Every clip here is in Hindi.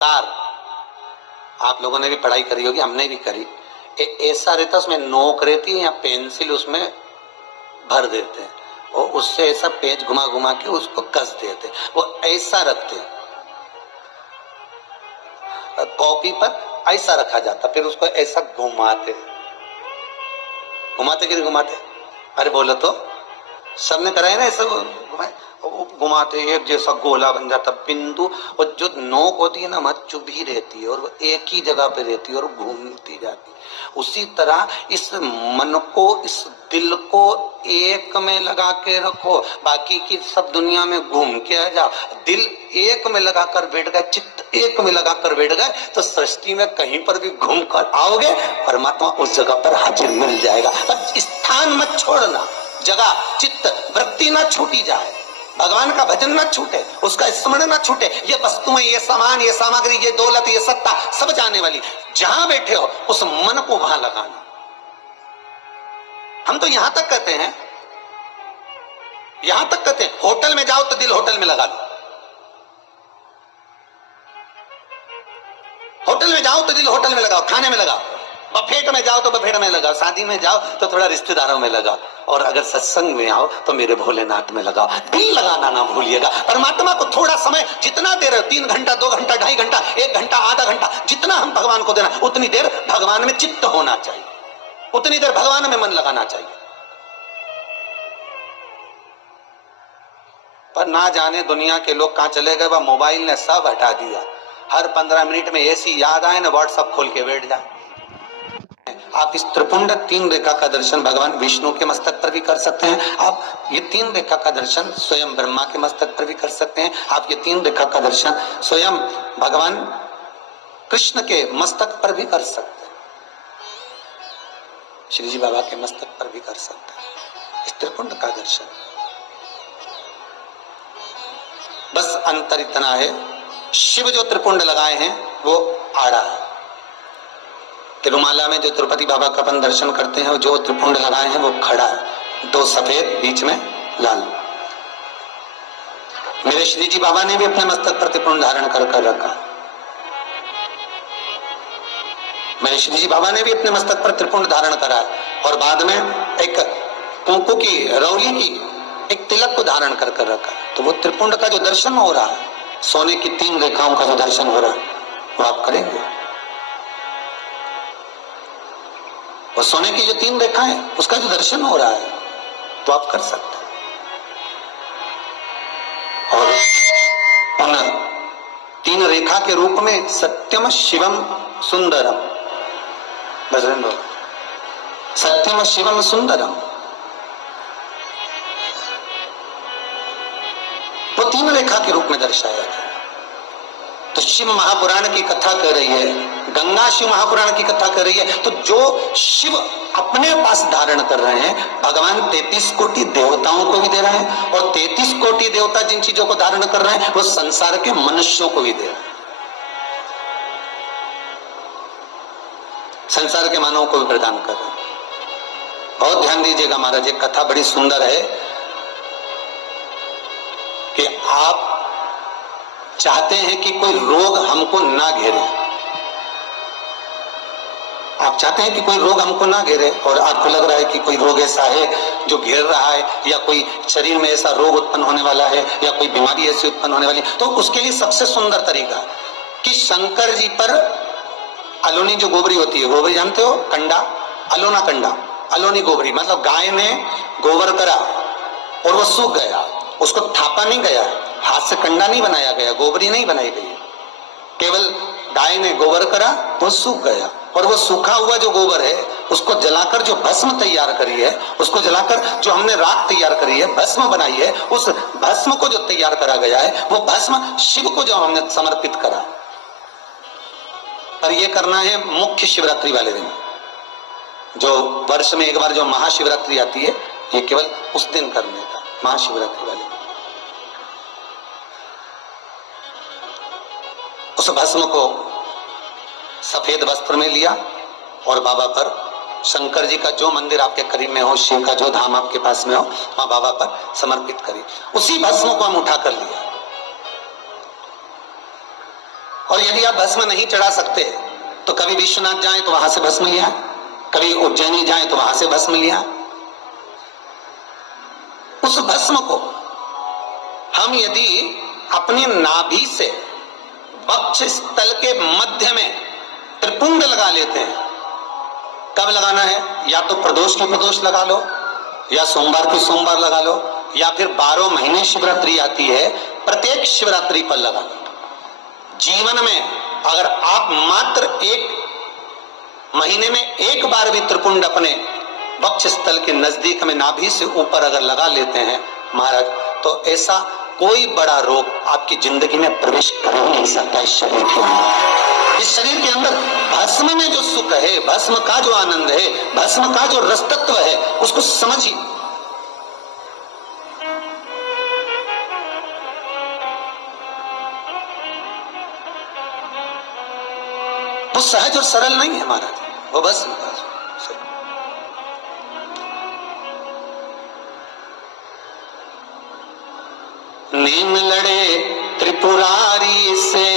कार आप लोगों ने भी पढ़ाई करी होगी, हमने भी करी। ऐसा रहता उसमें नोक रहती है या पेंसिल उसमें भर देते हैं और उससे ऐसा पेज घुमा घुमा के उसको कस देते, वो ऐसा रखते, कॉपी पर ऐसा रखा जाता, फिर उसको ऐसा घुमाते घुमाते कि घुमाते, अरे बोलो तो, सबने करा है ना ऐसा, घुमाते एक जैसा गोला बन जाता बिंदु, और जो नोक होती है ना वहां चुभी रहती है और वो एक ही जगह पे रहती है और घूमती जाती है। उसी तरह इस मन को, इस दिल को एक में लगा के रखो, बाकी की सब दुनिया में घूम के आ जाओ। दिल एक में लगाकर बैठ गए, चित्त एक में लगाकर बैठ गए तो सृष्टि में कहीं पर भी घूम कर आओगे, परमात्मा उस जगह पर हाजिर मिल जाएगा। पर स्थान मत छोड़ना, जगह चित्त वृत्ति ना छूटी जाए, भगवान का भजन ना छूटे, उसका स्मरण ना छूटे। ये वस्तुएं, ये सामान, ये सामग्री, ये दौलत, ये सत्ता सब जाने वाली, जहां बैठे हो उस मन को वहां लगाना। हम तो यहां तक कहते हैं, यहां तक कहते हैं होटल में जाओ तो दिल होटल में लगा दो, होटल में जाओ तो दिल होटल में लगाओ, खाने में लगाओ, बफेट में जाओ तो बफेट में लगाओ, शादी में जाओ तो थोड़ा रिश्तेदारों में लगाओ, और अगर सत्संग में आओ तो मेरे भोलेनाथ में लगाओ। दिल लगाना ना भूलिएगा। परमात्मा को थोड़ा समय जितना दे रहे हो, 3 घंटा, 2 घंटा, 2.5 घंटा, 1 घंटा, आधा घंटा, जितना हम भगवान को देना, उतनी देर भगवान में चित्त होना चाहिए, उतनी देर भगवान में मन लगाना चाहिए। पर ना जाने दुनिया के लोग कहां चले गए, वह मोबाइल ने सब हटा दिया। हर 15 मिनट में ऐसी याद आए ना, व्हाट्सएप खोल के बैठ जाए। आप इस त्रिपुंड 3 रेखा का दर्शन भगवान विष्णु के मस्तक पर भी कर सकते हैं। आप ये 3 रेखा का दर्शन स्वयं ब्रह्मा के मस्तक पर भी कर सकते हैं। आप ये 3 रेखा का दर्शन स्वयं भगवान कृष्ण के मस्तक पर भी कर सकते हैं, श्री जी बाबा के मस्तक पर भी कर सकते हैं इस त्रिपुंड का दर्शन। बस अंतर इतना है, शिव जो त्रिपुंड लगाए हैं वो आड़ा है, तिरुमाला में जो तिरुपति बाबा का अपन दर्शन करते हैं जो त्रिपुंड लगाए हैं वो खड़ा है, 2 सफेद बीच में लाल। मेरे श्री जी बाबा ने भी अपने मस्तक पर त्रिपुंड धारण कर रखा, मेरे श्री जी बाबा ने भी अपने मस्तक पर त्रिपुंड धारण करा और बाद में एक कुंकू की रौली की एक तिलक को धारण कर रखा। तो वो त्रिपुंड का जो दर्शन हो रहा है, सोने की 3 रेखाओं का जो दर्शन हो रहा है वो आप करेंगे। वो सोने की जो 3 रेखाएं उसका जो दर्शन हो रहा है तो आप कर सकते हैं। और उन 3 रेखा के रूप में सत्यम शिवम सुंदरम, बजरंग, सत्यम शिवम सुंदरम, वो 3 रेखा के रूप में दर्शाया गया। तो शिव महापुराण की कथा कर रही है, गंगा शिव महापुराण की कथा कर रही है। तो जो शिव अपने पास धारण कर रहे हैं, भगवान 33 कोटि देवताओं को भी दे रहे हैं, और 33 कोटि देवता जिन चीजों को धारण कर रहे हैं वो संसार के मनुष्यों को भी दे रहे हैं, संसार के मानवों को भी प्रदान कर रहे हैं। बहुत ध्यान दीजिएगा महाराज, ये कथा बड़ी सुंदर है कि आप चाहते हैं कि कोई रोग हमको ना घेरे, आप चाहते हैं कि कोई रोग हमको ना घेरे, और आपको लग रहा है कि कोई रोग ऐसा है जो घेर रहा है, या कोई शरीर में ऐसा रोग उत्पन्न होने वाला है, या कोई बीमारी ऐसी उत्पन्न होने वाली है, तो उसके लिए सबसे सुंदर तरीका कि शंकर जी पर अलोनी जो गोबरी होती है, गोबरी जानते हो, कंडा, अलोना कंडा, अलोनी गोबरी मतलब गाय ने गोबर करा और वो सूख गया, उसको थापा नहीं गया, हाथ से कंडा नहीं बनाया गया, गोबरी नहीं बनाई गई, केवल गाय ने गोबर करा, वो सूख गया, और वो सूखा हुआ जो गोबर है उसको जलाकर जो भस्म तैयार करी है, उसको जलाकर जो हमने राख तैयार करी है, भस्म बनाई है, उस भस्म को जो तैयार करा गया है वो भस्म शिव को जो हमने समर्पित करा। पर ये करना है मुख्य शिवरात्रि वाले दिन, जो वर्ष में एक बार जो महाशिवरात्रि आती है, ये केवल उस दिन करने का, महाशिवरात्रि वाले दिन। उस भस्म को सफेद वस्त्र में लिया और बाबा पर, शंकर जी का जो मंदिर आपके करीब में हो, शिव का जो धाम आपके पास में हो, वहां बाबा पर समर्पित करी। उसी भस्म को हम उठा कर लिया और यदि आप भस्म नहीं चढ़ा सकते तो कभी विश्वनाथ जाएं तो वहां से भस्म लिया, कभी उज्जैनी जाएं तो वहां से भस्म लिया। उस भस्म को हम यदि अपनी नाभि से वक्ष स्थल के मध्य में त्रिपुंड लगा लेते हैं, कब लगाना है? या तो प्रदोष की प्रदोष लगा लो, या सोमवार की सोमवार लगा लो, या फिर 12 महीने शिवरात्रि आती है, प्रत्येक शिवरात्रि पर लगा लो। जीवन में अगर आप मात्र एक महीने में एक बार भी त्रिपुंड अपने वक्ष स्थल के नजदीक में नाभि से ऊपर अगर लगा लेते हैं महाराज, तो ऐसा कोई बड़ा रोग आपकी जिंदगी में प्रवेश कर ही नहीं सकता। इस शरीर के अंदर, इस शरीर के अंदर भस्म में जो सुख है, भस्म का जो आनंद है, भस्म का जो रस तत्व है, उसको समझिए। वो सहज और सरल नहीं है महाराज, वो बस नीम लड़े त्रिपुरारी से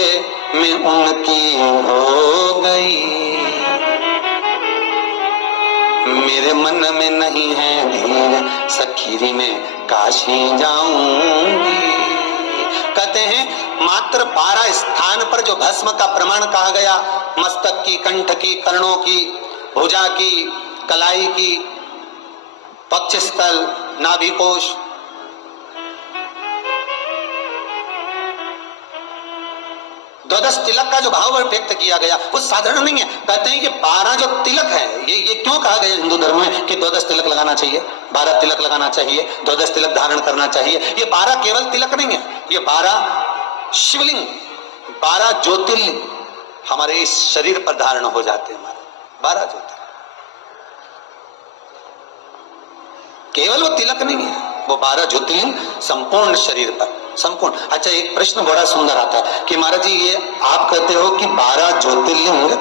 मैं उनकी हो गई, मेरे मन में नहीं है धीर सखीरी में काशी जाऊंगी। कहते हैं मात्र 12 स्थान पर जो भस्म का प्रमाण कहा गया, मस्तक की, कंठ की, कर्णों की, भुजा की, कलाई की, पक्षस्थल, नाभिकोश, द्वादश तिलक का जो भाव व्यक्त किया गया वो साधारण नहीं है। कहते हैं कि 12 जो तिलक है, ये क्यों कहा गया हिंदू धर्म में कि द्वादश तिलक लगाना चाहिए, 12 तिलक लगाना चाहिए, द्वादश तिलक धारण करना चाहिए। ये 12 केवल तिलक नहीं है, ये 12 शिवलिंग, 12 ज्योतिर्लिंग हमारे इस शरीर पर धारण हो जाते हैं। हमारे 12 ज्योतिर्लिंग, केवल वो तिलक नहीं है, वो 12 ज्योतिर्लिंग संपूर्ण शरीर पर, संपूर्ण। अच्छा, एक प्रश्न बड़ा सुंदर आता है कि महाराज जी ये आप कहते हो कि 12 ज्योतिर्लिंग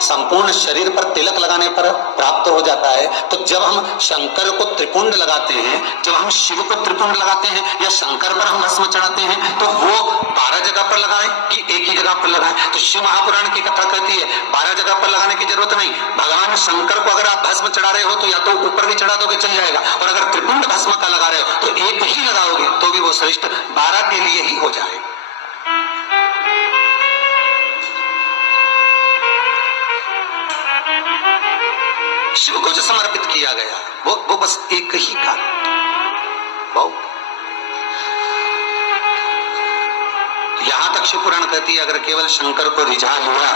संपूर्ण शरीर पर तिलक लगाने पर प्राप्त हो जाता है, तो जब हम शंकर को त्रिपुंड लगाते हैं, जब हम शिव को त्रिपुंड लगाते हैं या शंकर पर हम भस्म चढ़ाते हैं, तो वो 12 जगह पर लगाएं कि एक ही जगह पर लगाएं? तो शिव महापुराण की कथा कहती है 12 जगह पर लगाने की जरूरत नहीं। भगवान शंकर को अगर आप भस्म चढ़ा रहे हो तो या तो ऊपर भी चढ़ा दोगे चल जाएगा, और अगर त्रिपुंड भस्म का लगा रहे हो तो एक ही लगाओगे तो भी वो श्रेष्ठ 12 के लिए ही हो जाएगा। शिव को जो समर्पित किया गया वो बस एक ही कारण, बहुत। यहां तक शिव पुराण कहती है अगर केवल शंकर को रिझा लिया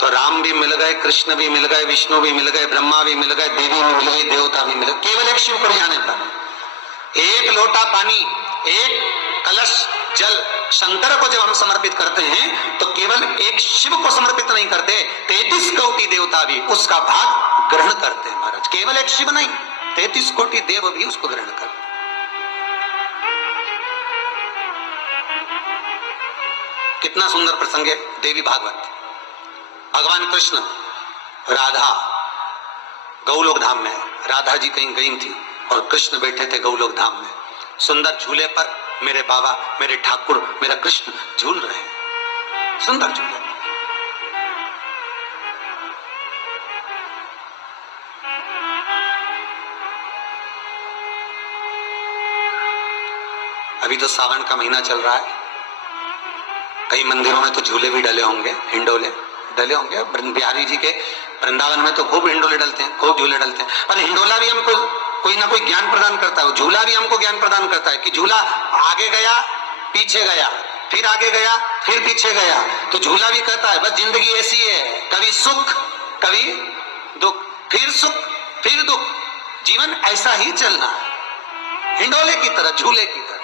तो राम भी मिल गए, कृष्ण भी मिल गए, विष्णु भी मिल गए, ब्रह्मा भी मिल गए, देवी भी मिल गई, देवता भी मिल गए, केवल एक शिव को रिझाने पर। एक लोटा पानी, एक कलश जल शंकर को जब हम समर्पित करते हैं तो केवल एक शिव को समर्पित नहीं करते, 33 कोटि देवता भी उसका भाग ग्रहण करते हैं महाराज। केवल एक शिव नहीं, 33 कोटि देव भी उसको ग्रहण करते। कितना सुंदर प्रसंग है देवी भागवत। भगवान कृष्ण, राधा गौलोक धाम में, राधा जी कहीं गई थी और कृष्ण बैठे थे गौलोक धाम में। सुंदर झूले पर मेरे बाबा, मेरे ठाकुर, मेरा कृष्ण झूल रहे हैं, सुंदर झूले। अभी तो सावन का महीना चल रहा है, कई मंदिरों में तो झूले भी डले होंगे, हिंडोले डले होंगे। बिहारी जी के वृंदावन में तो खूब हिंडोले डलते हैं, खूब झूले डलते हैं। पर हिंडोला भी हमको कोई ना कोई ज्ञान प्रदान करता है, झूला भी हमको ज्ञान प्रदान करता है कि झूला आगे गया, पीछे गया, फिर आगे गया, फिर पीछे गया। तो झूला भी कहता है बस जिंदगी ऐसी है, कभी सुख कभी दुख, फिर सुख फिर दुख, जीवन ऐसा ही चलना है, हिंडोले की तरह, झूले की तरह।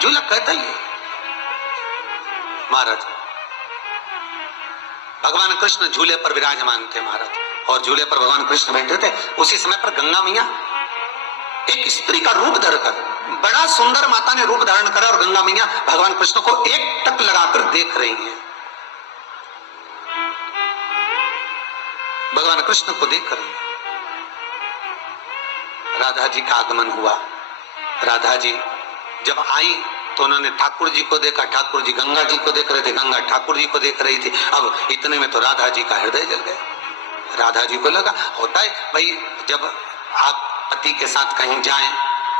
झूला कहता ही है महाराज। भगवान कृष्ण झूले पर विराजमान थे महाराज, और झूले पर भगवान कृष्ण बैठे थे। उसी समय पर गंगा मैया एक स्त्री का रूप धरकर, बड़ा सुंदर माता ने रूप धारण करा, और गंगा मैया भगवान कृष्ण को एक टक लगाकर देख रही हैं, भगवान कृष्ण को देख रही हैं। राधा जी का आगमन हुआ। राधा जी जब आई तो उन्होंने ठाकुर जी को देखा, ठाकुर जी गंगा जी को देख रहे थे, गंगा ठाकुर जी को देख रही थी। अब इतने में तो राधा जी का हृदय जल गया। राधा जी को लगा, होता है भाई, जब आप पति के साथ कहीं जाएं,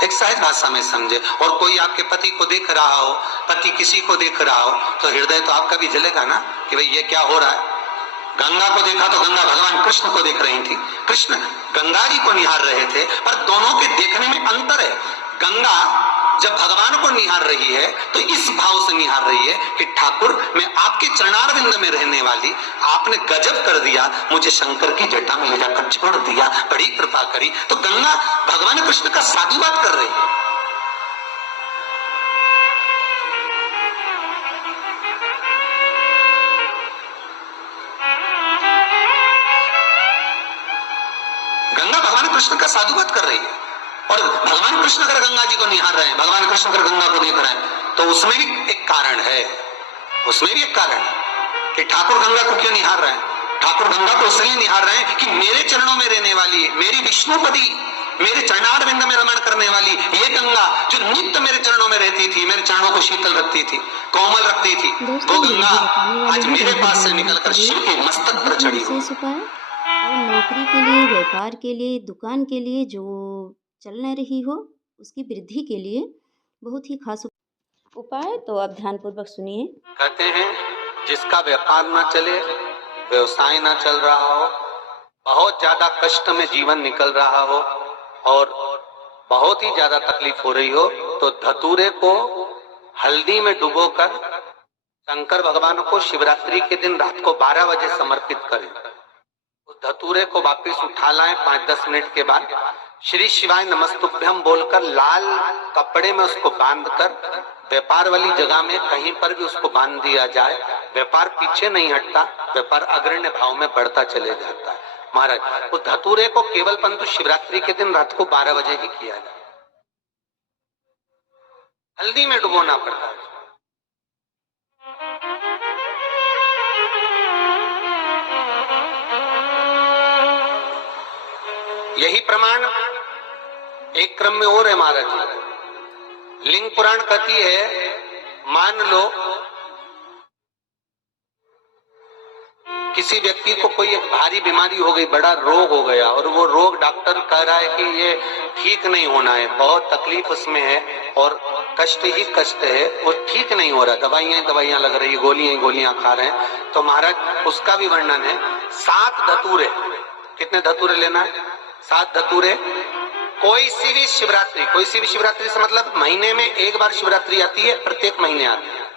एक सहज भाषा में समझे, और कोई आपके पति को देख रहा हो, पति किसी को देख रहा हो, तो हृदय तो आपका भी जलेगा ना कि भाई ये क्या हो रहा है। गंगा को देखा तो गंगा भगवान कृष्ण को देख रही थी, कृष्ण गंगा जी को निहार रहे थे, पर दोनों के देखने में अंतर है। गंगा जब भगवान को निहार रही है तो इस भाव से निहार रही है कि ठाकुर, मैं आपके चरणारविंद में रहने वाली, आपने गजब कर दिया, मुझे शंकर की जटा में ले जाकर छोड़ दिया, बड़ी कृपा करी। तो गंगा भगवान कृष्ण का साधुवाद कर रही है। गंगा भगवान कृष्ण का साधुवाद कर रही है, और भगवान कृष्ण अगर गंगा जी को निहार रहे हैं, भगवान कृष्ण अगर गंगा को देख रहे हैं, तो उसमें भी एक कारण है, उसमें भी एक कारण है कि ठाकुर गंगा को क्यों निहार रहे हैं। ठाकुर गंगा को इसलिए निहार रहे हैं कि मेरे चरणों में रहने वाली, मेरी विष्णुपदी, मेरे चरणारविंद में रमण करने वाली ये गंगा जो नित्य मेरे चरणों में रहती थी, मेरे चरणों को शीतल रखती थी, कोमल रखती थी, वो गंगा आज मेरे पास से निकलकर शिव के मस्तक पर चढ़ी। और नौकरी के लिए, व्यापार के लिए, दुकान के लिए जो चल न रही हो, उसकी वृद्धि के लिए बहुत ही खास उपाय, तो आप ध्यानपूर्वक सुनिए। कहते हैं जिसका व्यापार ना चले, व्यवसाय ना चल रहा हो, बहुत ज्यादा कष्ट में जीवन निकल रहा हो और बहुत ही ज्यादा तकलीफ हो रही हो, तो धतूरे को हल्दी में डुबोकर शंकर भगवान को शिवरात्रि के दिन रात को 12 बजे समर्पित करें। उस धतूरे को वापस उठा लाएं 5-10 मिनट के बाद, श्री शिवाय नमस्तुभ्यम बोलकर लाल कपड़े में उसको बांधकर व्यापार वाली जगह में कहीं पर भी उसको बांध दिया जाए, व्यापार पीछे नहीं हटता, व्यापार अग्रण्य भाव में बढ़ता चले जाता है। महाराज, उस धतूरे को केवल परंतु शिवरात्रि के दिन रात को 12 बजे ही किया जाए, हल्दी में डुबोना पड़ता है। यही प्रमाण एक क्रम में और है महाराज। लिंग पुराण कहती है, मान लो किसी व्यक्ति को कोई एक भारी बीमारी हो गई, बड़ा रोग हो गया, और वो रोग डॉक्टर कह रहा है कि ये ठीक नहीं होना है, बहुत तकलीफ उसमें है और कष्ट ही कष्ट है, वो ठीक नहीं हो रहा, दवाइयां लग रही, गोलियां खा रहे हैं। तो महाराज उसका भी वर्णन है, 7 धतूरे। कितने धतूरे लेना है? 7 धतूरे। कोई सी भी शिवरात्रि से मतलब महीने में एक बार शिवरात्रि आती है, प्रत्येक महीने आती है।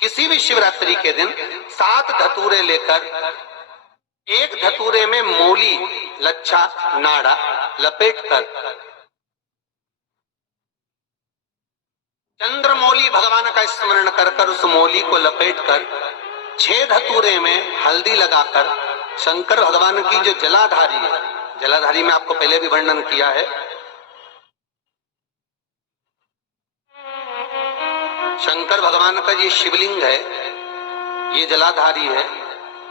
किसी भी शिवरात्रि के दिन 7 धतूरे लेकर, एक धतूरे में मूली, लच्छा, नाड़ा लपेटकर, चंद्रमौली भगवान का स्मरण कर उस मौली को लपेटकर 6 धतूरे में हल्दी लगाकर शंकर भगवान की जो जलाधारी है, जलाधारी में आपको पहले भी वर्णन किया है, शंकर भगवान का ये शिवलिंग है, ये जलाधारी है,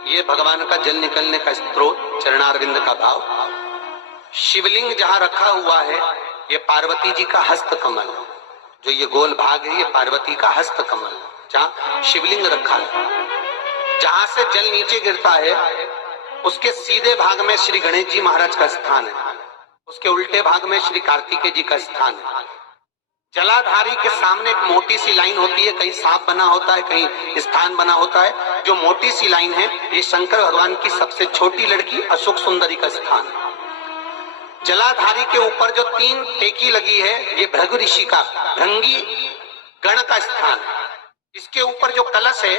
ये भगवान का जल निकलने का स्रोत, चरणारविंद का भाव। शिवलिंग जहां रखा हुआ है, ये पार्वती जी का हस्त कमल, जो ये गोल भाग है, ये पार्वती का हस्त कमल, जहां शिवलिंग रखा है। जहां से जल नीचे गिरता है, उसके सीधे भाग में श्री गणेश जी महाराज का स्थान है, उसके उल्टे भाग में श्री कार्तिकेय जी का स्थान है। जलाधारी के सामने एक मोटी सी लाइन होती है, कहीं सांप बना होता है, कहीं स्थान बना होता है। जो मोटी सी लाइन है, ये शंकर भगवान की सबसे छोटी लड़की अशोक सुंदरी का स्थान है। जलाधारी के ऊपर जो 3 टेकी लगी है, ये भृगु ऋषि का, भृंगी गण का स्थान है। इसके ऊपर जो कलश है,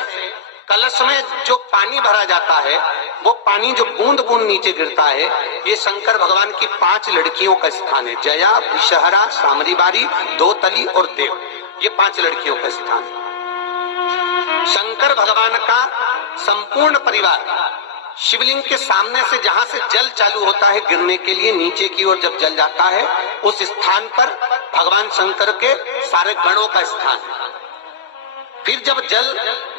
कलश में जो पानी भरा जाता है, वो पानी जो बूंद बूंद नीचे गिरता है, ये शंकर भगवान की 5 लड़कियों का स्थान है। जया, विषहरा, सामरीबारी, दोतली और देव, ये 5 लड़कियों का स्थान है। शंकर भगवान का संपूर्ण परिवार शिवलिंग के सामने से, जहां से जल चालू होता है गिरने के लिए नीचे की ओर जब जल जाता है, उस स्थान पर भगवान शंकर के सारे गणों का स्थान है। फिर जब जल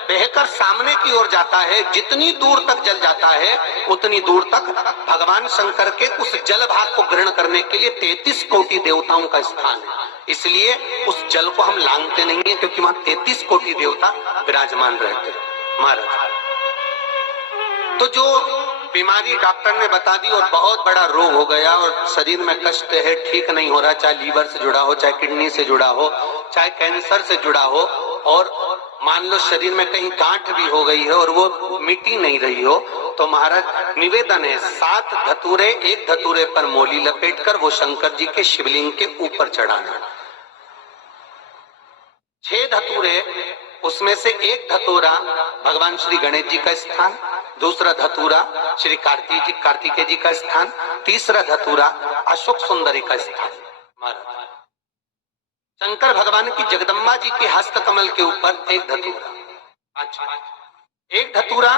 बहकर सामने की ओर जाता है, जितनी दूर तक जल जाता है उतनी दूर तक भगवान शंकर के उस जल भाग को ग्रहण करने के लिए 33 कोटि देवताओं का स्थान है। इसलिए उस जल को हम लांघते नहीं है, क्योंकि वहां 33 कोटि देवता विराजमान रहते हैं महाराज। तो जो बीमारी डॉक्टर ने बता दी और बहुत बड़ा रोग हो गया और शरीर में कष्ट है, ठीक नहीं हो रहा, चाहे लीवर से जुड़ा हो, चाहे किडनी से जुड़ा हो, चाहे कैंसर से जुड़ा हो, और मान लो शरीर में कहीं गांठ भी हो गई है और वो मिटी नहीं रही हो, तो महाराज निवेदन है 7 धतूरे, एक धतूरे पर मोली लपेटकर वो शंकर जी के शिवलिंग के ऊपर चढ़ाना। 6 धतूरे, उसमें से एक धतूरा भगवान श्री गणेश जी का स्थान, दूसरा धतूरा श्री कार्तिकेय जी का स्थान, तीसरा धतूरा अशोक सुंदरी का स्थान। शंकर भगवान की जगदम्बा जी के हस्त कमल के ऊपर एक धतूरा, एक धतूरा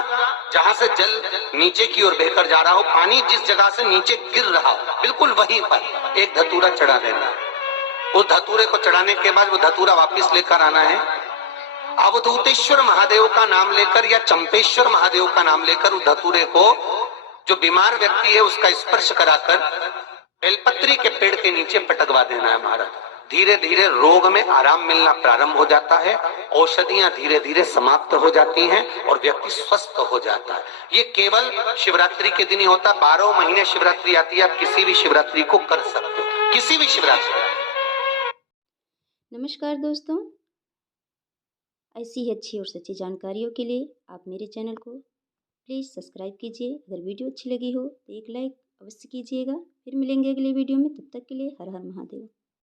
जहां से जल नीचे की ओर बहकर जा रहा हो, पानी जिस जगह से नीचे गिर रहा हो बिल्कुल वहीं पर एक धतूरा चढ़ा देना। उस धतूरे को चढ़ाने के बाद वो धतूरा वापस लेकर आना है, अवधूतेश्वर महादेव का नाम लेकर या चंपेश्वर महादेव का नाम लेकर उस धतूरे को, जो बीमार व्यक्ति है उसका स्पर्श कराकर बेलपत्री के पेड़ के नीचे पटकवा देना है महाराज। धीरे धीरे रोग में आराम मिलना प्रारंभ हो जाता है, औषधियां धीरे धीरे समाप्त हो जाती हैं और व्यक्ति स्वस्थ हो जाता है। ये केवल शिवरात्रि के दिन ही होता, 12 महीने शिवरात्रि आती है, आप किसी भी शिवरात्रि को कर सकते हो, किसी भी शिवरात्रि। नमस्कार दोस्तों, ऐसी ही अच्छी और सच्ची जानकारियों के लिए आप मेरे चैनल को प्लीज़ सब्सक्राइब कीजिए। अगर वीडियो अच्छी लगी हो तो एक लाइक अवश्य कीजिएगा। फिर मिलेंगे अगले वीडियो में, तब तक के लिए हर हर महादेव।